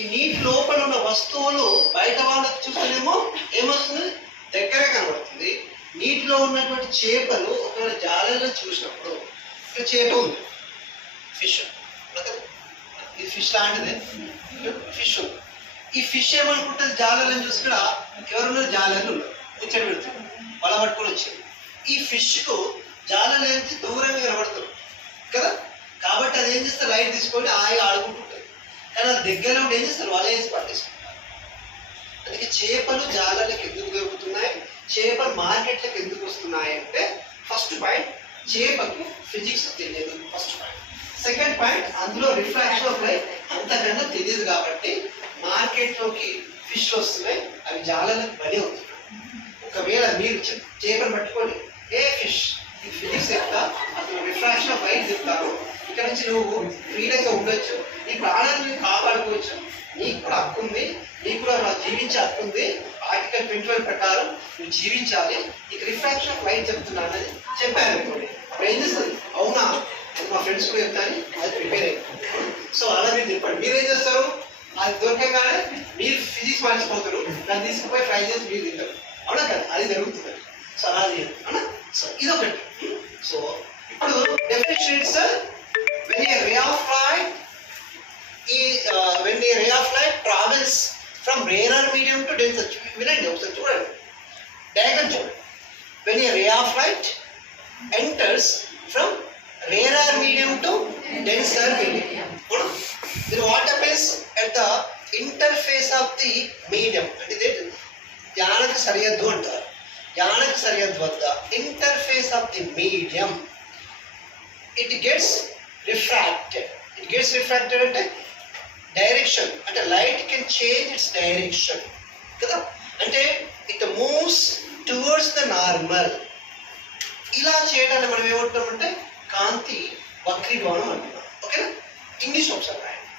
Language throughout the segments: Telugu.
ఈ నీటి లోపల ఉన్న వస్తువులు బయట వాళ్ళకి చూస్తేనేమో ఏమొస్తుంది, దగ్గరే కనబడుతుంది. నీటిలో ఉన్నటువంటి చేపలు ఒకవేళ జాలలో చూసినప్పుడు ఇక్కడ చేప ఉంది, ఫిష్, ఇది ఫిష్ లాంటిదే, ఫిష్ ఉంది. ఈ ఫిష్ ఏమనుకుంటుంది, జాలని చూసి ఇక్కడ ఎవరున్నారు, జాలర్లు ఉన్నారు, ముచ్చట పెడుతుంది, వల పట్టుకొని వచ్చారు. ఈ ఫిష్కు జాలలు ఏంటి దూరంగా కనబడుతుంది కదా, కాబట్టి అది ఏం చేస్తారు, లైట్ తీసుకొని హాయిగా ఆడుకుంటుంటుంది. కానీ అది దగ్గరలో ఏం చేస్తారు, వల వేసి పట్టేసుకుంటారు. అందుకే చేపలు జాలలకు ఎందుకు దొరుకుతున్నాయి, చేపలు మార్కెట్లకు ఎందుకు వస్తున్నాయి అంటే, ఫస్ట్ పాయింట్ చేపకు ఫిజిక్స్ తెలియదు, ఫస్ట్ పాయింట్. సెకండ్ పాయింట్ అందులో రిఫ్రాక్షన్ ఆఫ్ లైట్ అంతకన్నా తెలియదు కాబట్టి మార్కెట్లోకి ఫిష్ వస్తున్నాయి, అవి జాలలకు బలి అవుతున్నాయి. ఒకవేళ మీరు చేపలు పట్టుకొని ఏ ఫిష్ ఇది ఫిజిక్స్ చెప్తా, అసలు రిఫ్రాక్షన్ ఆఫ్ లైట్ చెప్తాను, ఇక్కడ నుంచి నువ్వు ఫ్రీగా ఉండొచ్చు, నీ ప్రాణాలను కాపాడుకోవచ్చు, నీకు కూడా హక్కు ఉంది, నీకు కూడా జీవించే హక్కు ఉంది, ఆర్టికల్ 21 ప్రకారం నువ్వు జీవించాలి, నీకు రిఫ్రాక్షన్ ఆఫ్ లైట్ చెప్తున్నాను అని చెప్పాను అనుకోండి. అప్పుడు ఏం చేస్తుంది, అవునా మా ఫ్రెండ్స్ కూడా చెప్తాను, అది ప్రిపేర్ అయిపోతుంది. సో అలా మీరు చెప్పండి, మీరేం చేస్తారు, అది దొరకగానే మీరు ఫిజిక్స్ మర్చిపోతారు, దాన్ని తీసుకుపోయి ఫ్రై చేసి మీరు తింటారు, అవునా కదా, అది జరుగుతుంది. సో అలా చేయాలి, అవునా. సో ఇదొకటి. సో ఇప్పుడు definition it's when a ray of light travels from rarer medium to denser, వినండి ఒకసారి చూడండి, డయాగ్రామ్ చూడండి. when a ray of light enters from rarer medium to denser medium, then what happens at the interface of the medium, అంటే జ్ఞానక సరిహద్దు అంటారు, జ్ఞానక సరిహద్దు వద్ద interface of the medium it gets refracted అంటే డైరెక్షన్, అంటే light can change it's direction కదా, అంటే it moves towards the normal. ఇలా చేయడాన్ని మనం ఏమంటున్నామంటే కాంతి వక్రీభవనం అంటున్నాం. ఓకేనా, ఇంగ్లీష్ ఒకసారి రాయండి.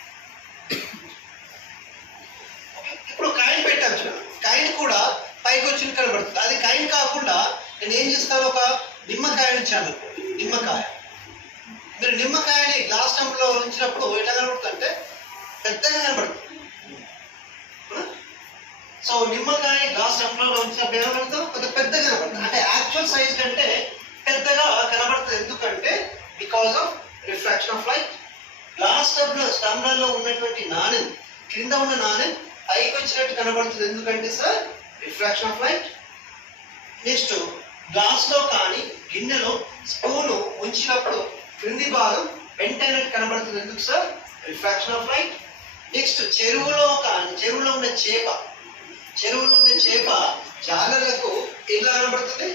ఇప్పుడు కాయిన్ పెట్టాను, కాయిన్ కూడా పైకి వచ్చి కనబడుతుంది, అది కాయిన్ కాకుండా నేను ఏం చేస్తాను, ఒక నిమ్మకాయ ఇచ్చాను, నిమ్మకాయ. మీరు నిమ్మకాయని గ్లాస్ టంబ్లో ఉంచినప్పుడు ఎట్లా కనబడుతుంది అంటే పెద్దగా కనబడుతుంది. సో నిమ్మకాయ గ్లాస్ టంబ్లో ఉంచినప్పుడు ఎలా కనబడుతుంది, కొంచెం పెద్దగా కనబడుతుంది, అంటే యాక్చువల్ సైజ్ కంటే పెద్దగా కనబడుతుంది. ఎందుకంటే because of refraction of light. Glass టంబ్లర్లో ఉన్నటువంటి నాణెం క్రింద ఉన్న నాణెం పైకి వచ్చినట్టు కనబడుతుంది, ఎందుకంటే sir refraction of light. Next గ్లాస్లో కానీ గిన్నెలో స్పూను ఉంచినప్పుడు క్రింది భాగం బెంట్ అయినట్టు కనబడుతుంది, ఎందుకు sir refraction of light. Next చెరువులో ఉన్న చేప జాలర్లకు ఎలా కనబడుతుంది,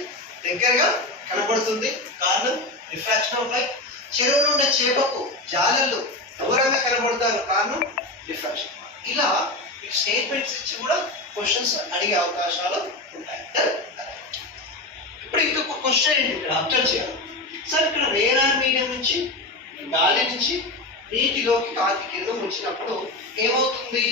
దగ్గరగా కనబడుతుంది, కారణం రిఫ్రాక్షన్ ఆఫ్ లైట్. చెరువులో ఉన్న చేపకు జాలర్లు దూరంగా కనబడతారు, కారణం రిఫ్రాక్షన్. ఇలా స్టేట్మెంట్స్ ఇచ్చి కూడా క్వశ్చన్స్ అడిగే అవకాశాలు ఉంటాయి. ఇప్పుడు ఇంకొక క్వశ్చన్ ఏంటి ఇక్కడ అబ్జర్వ్ చేయాలి సార్, ఇక్కడ రేరార్ మీడియం నుంచి గాలి నుంచి నీటిలోకి కాంతి కిరణం వచ్చినప్పుడు ఏమవుతుంది,